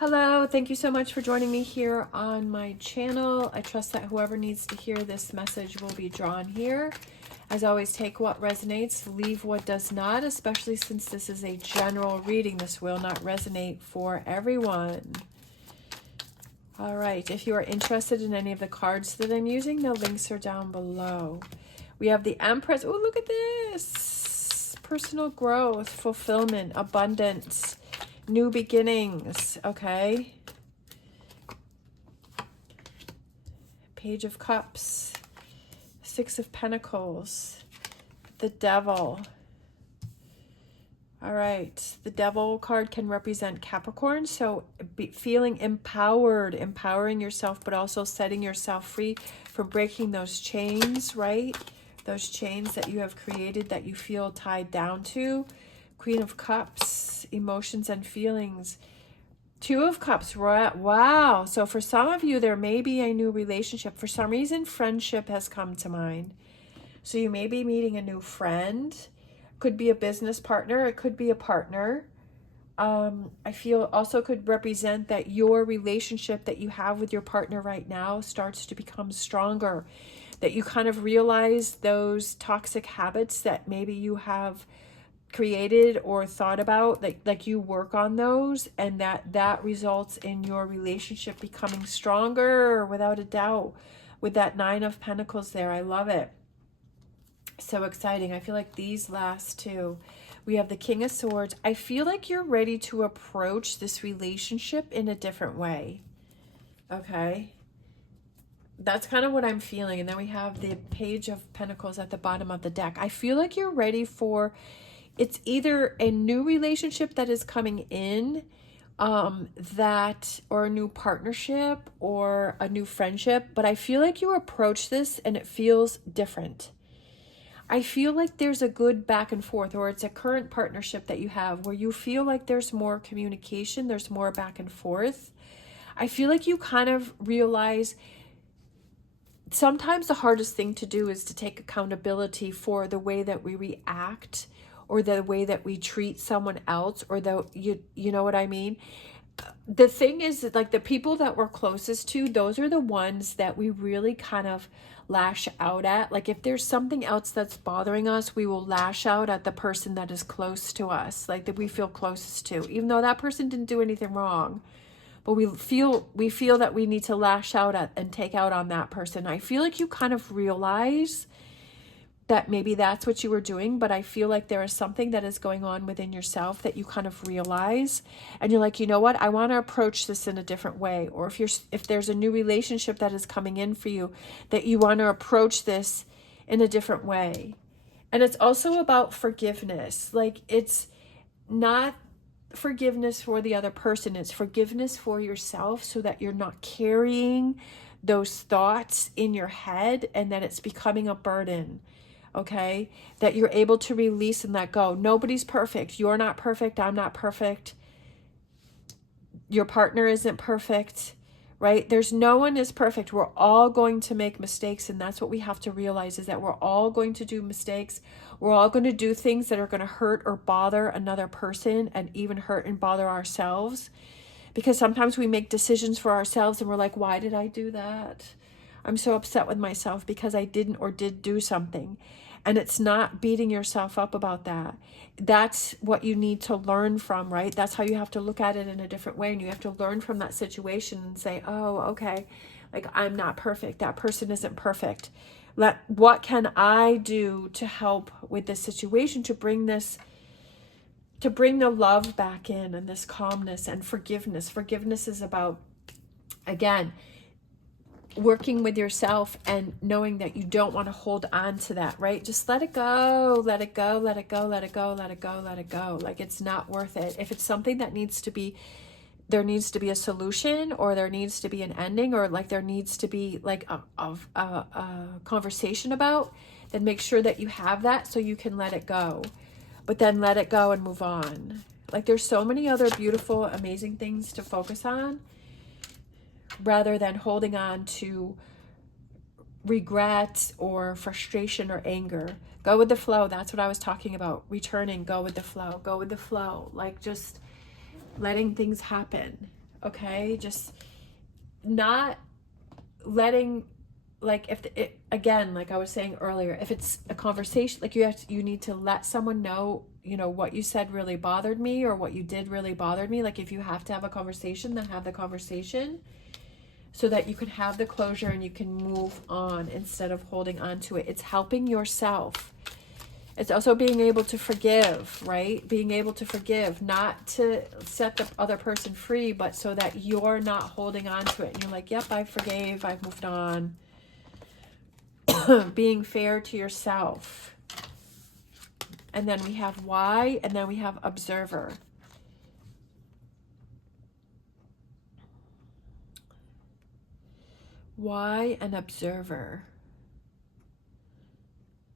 Hello, thank you so much for joining me here on my channel. I trust that whoever needs to hear this message will be drawn here. As always, take what resonates, leave what does not, especially since this is a general reading. This will not resonate for everyone. All right, if you are interested in any of the cards that I'm using, the links are down below. We have the Empress. Oh, look at this. Personal growth, fulfillment, abundance, new beginnings, okay? Page of Cups, Six of Pentacles, the Devil. All right, the Devil card can represent Capricorn, so feeling empowered, empowering yourself, but also setting yourself free from breaking those chains, right? Those chains that you have created that you feel tied down to. Queen of Cups, emotions and feelings. Two of Cups, right? Wow. So for some of you, there may be a new relationship. For some reason, friendship has come to mind. So you may be meeting a new friend. Could be a business partner. It could be a partner. I feel also could represent that your relationship that you have with your partner right now starts to become stronger. That you kind of realize those toxic habits that maybe you have created or thought about, like you work on those, and that results in your relationship becoming stronger without a doubt. With that Nine of Pentacles there, I love it. So exciting. I feel like these last two, we have the King of Swords. I feel like you're ready to approach this relationship in a different way. Okay, that's kind of what I'm feeling. And then we have the Page of Pentacles at the bottom of the deck. I feel like you're ready for, it's either a new relationship that is coming in, or a new partnership or a new friendship, but I feel like you approach this and it feels different. I feel like there's a good back and forth, or it's a current partnership that you have where you feel like there's more communication, there's more back and forth. I feel like you kind of realize sometimes the hardest thing to do is to take accountability for the way that we react or the way that we treat someone else, or you know what I mean? The thing is that, like, the people that we're closest to, those are the ones that we really kind of lash out at. Like, if there's something else that's bothering us, we will lash out at the person that is close to us, like that we feel closest to, even though that person didn't do anything wrong. But we feel that we need to lash out at and take out on that person. I feel like you kind of realize that maybe that's what you were doing, but I feel like there is something that is going on within yourself that you kind of realize, and you're like, you know what, I want to approach this in a different way. Or if there's a new relationship that is coming in for you, that you want to approach this in a different way. And it's also about forgiveness. Like, it's not forgiveness for the other person, it's forgiveness for yourself, so that you're not carrying those thoughts in your head and that it's becoming a burden. Okay, that you're able to release and let go. Nobody's perfect. You're not perfect. I'm not perfect. Your partner isn't perfect, right? There's no one is perfect. We're all going to make mistakes, and that's what we have to realize, is that we're all going to do mistakes. We're all going to do things that are going to hurt or bother another person, and even hurt and bother ourselves, because sometimes we make decisions for ourselves and we're like, why did I do that? I'm so upset with myself because I didn't or did do something. And it's not beating yourself up about that. That's what you need to learn from, right? That's how you have to look at it in a different way. And you have to learn from that situation and say, oh, okay, like, I'm not perfect. That person isn't perfect. What can I do to help with this situation, to bring the love back in, and this calmness and forgiveness. Forgiveness is about, again, working with yourself and knowing that you don't want to hold on to that, right? Just let it go, let it go, let it go, let it go, let it go, let it go. Like, it's not worth it. If it's something that needs to be, there needs to be a solution, or there needs to be an ending, or like there needs to be like a conversation about, then make sure that you have that so you can let it go. But then let it go and move on. Like, there's so many other beautiful, amazing things to focus on, rather than holding on to regret or frustration or anger. Go with the flow. That's what I was talking about. Returning, go with the flow, go with the flow. Like, just letting things happen. okay? Just not letting, like, if again, like I was saying earlier, if it's a conversation, like you need to let someone know, you know, what you said really bothered me, or what you did really bothered me. Like, if you have to have a conversation, then have the conversation, so that you can have the closure and you can move on instead of holding on to it. It's helping yourself. It's also being able to forgive, right? Being able to forgive, not to set the other person free, but so that you're not holding on to it. And you're like, yep, I forgave, I've moved on. Being fair to yourself. And then we have why, and then we have observer. Why and observer.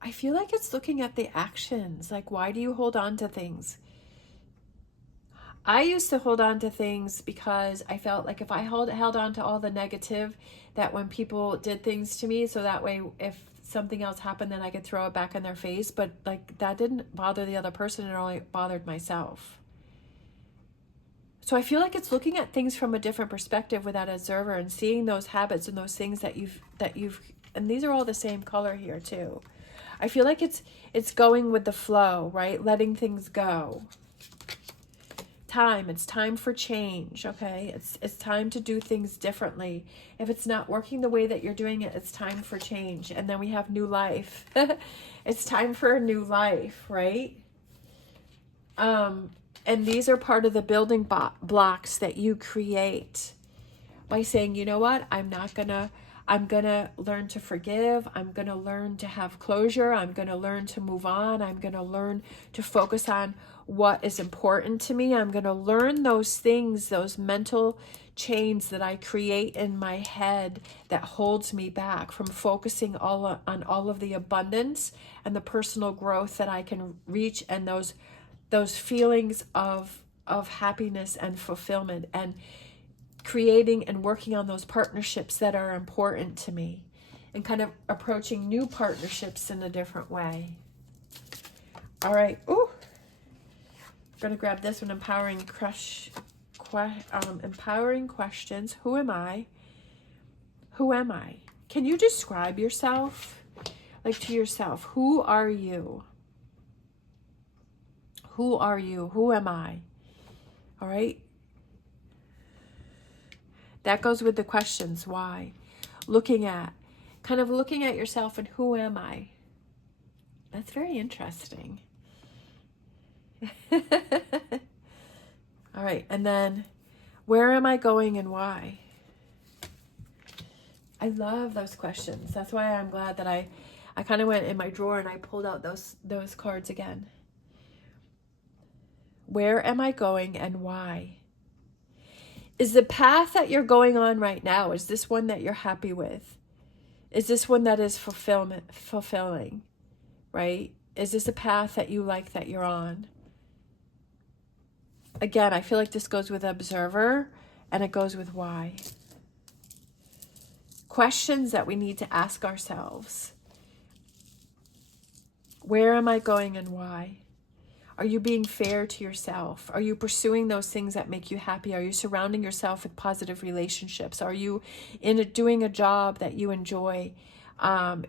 I feel like it's looking at the actions. Like, why do you hold on to things? I used to hold on to things because I felt like if I held on to all the negative, that when people did things to me, so that way if something else happened, then I could throw it back in their face. But like, that didn't bother the other person, it only bothered myself. So I feel like it's looking at things from a different perspective with that observer, and seeing those habits and those things that you've and these are all the same color here too. I feel like it's going with the flow, right? Letting things go. It's time for change, okay? It's time to do things differently. If it's not working the way that you're doing it, it's time for change. And then we have new life. It's time for a new life, right? And these are part of the building blocks that you create by saying, you know what, I'm gonna learn to forgive. I'm gonna learn to have closure. I'm gonna learn to move on. I'm gonna learn to focus on what is important to me. I'm gonna learn those things, those mental chains that I create in my head that holds me back from focusing on all of the abundance and the personal growth that I can reach, and those feelings of happiness and fulfillment, and creating and working on those partnerships that are important to me, and kind of approaching new partnerships in a different way. All right. Ooh. I'm going to grab this one, empowering questions. Who am I? Who am I? Can you describe yourself? Like, to yourself, who are you? Who are you? Who am I? All right. That goes with the questions. Why? Kind of looking at yourself and who am I? That's very interesting. All right. And then, where am I going and why? I love those questions. That's why I'm glad that I kind of went in my drawer and I pulled out those cards again. Where am I going and why? Is the path that you're going on right now, is this one that you're happy with? Is this one that is fulfilling, right? Is this a path that you like that you're on? Again, I feel like this goes with observer and it goes with why. Questions that we need to ask ourselves. Where am I going and why? Are you being fair to yourself? Are you pursuing those things that make you happy? Are you surrounding yourself with positive relationships? Are you doing a job that you enjoy?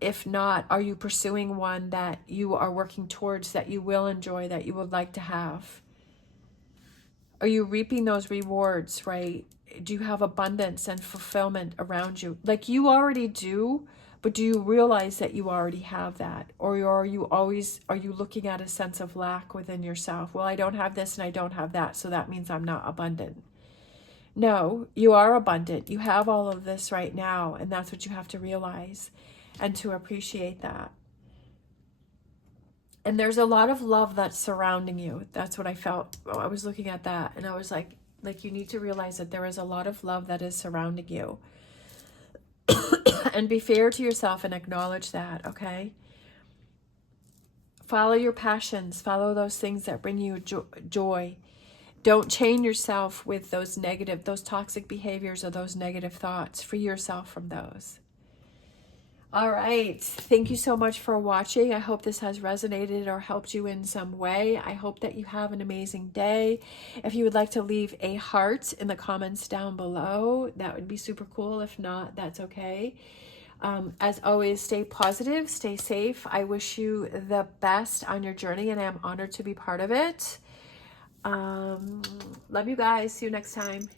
If not, are you pursuing one that you are working towards, that you will enjoy, that you would like to have? Are you reaping those rewards, right? Do you have abundance and fulfillment around you? Like, you already do, but do you realize that you already have that? Or are you looking at a sense of lack within yourself? Well, I don't have this and I don't have that, so that means I'm not abundant. No, you are abundant. You have all of this right now, and that's what you have to realize and to appreciate that. And there's a lot of love that's surrounding you. That's what I felt. I was looking at that and I was like, you need to realize that there is a lot of love that is surrounding you. And be fair to yourself and acknowledge that, okay? Follow your passions. Follow those things that bring you joy. Don't chain yourself with those toxic behaviors or those negative thoughts. Free yourself from those. All right. Thank you so much for watching. I hope this has resonated or helped you in some way. I hope that you have an amazing day. If you would like to leave a heart in the comments down below, that would be super cool. If not, that's okay. As always, stay positive, stay safe. I wish you the best on your journey, and I am honored to be part of it. Love you guys. See you next time.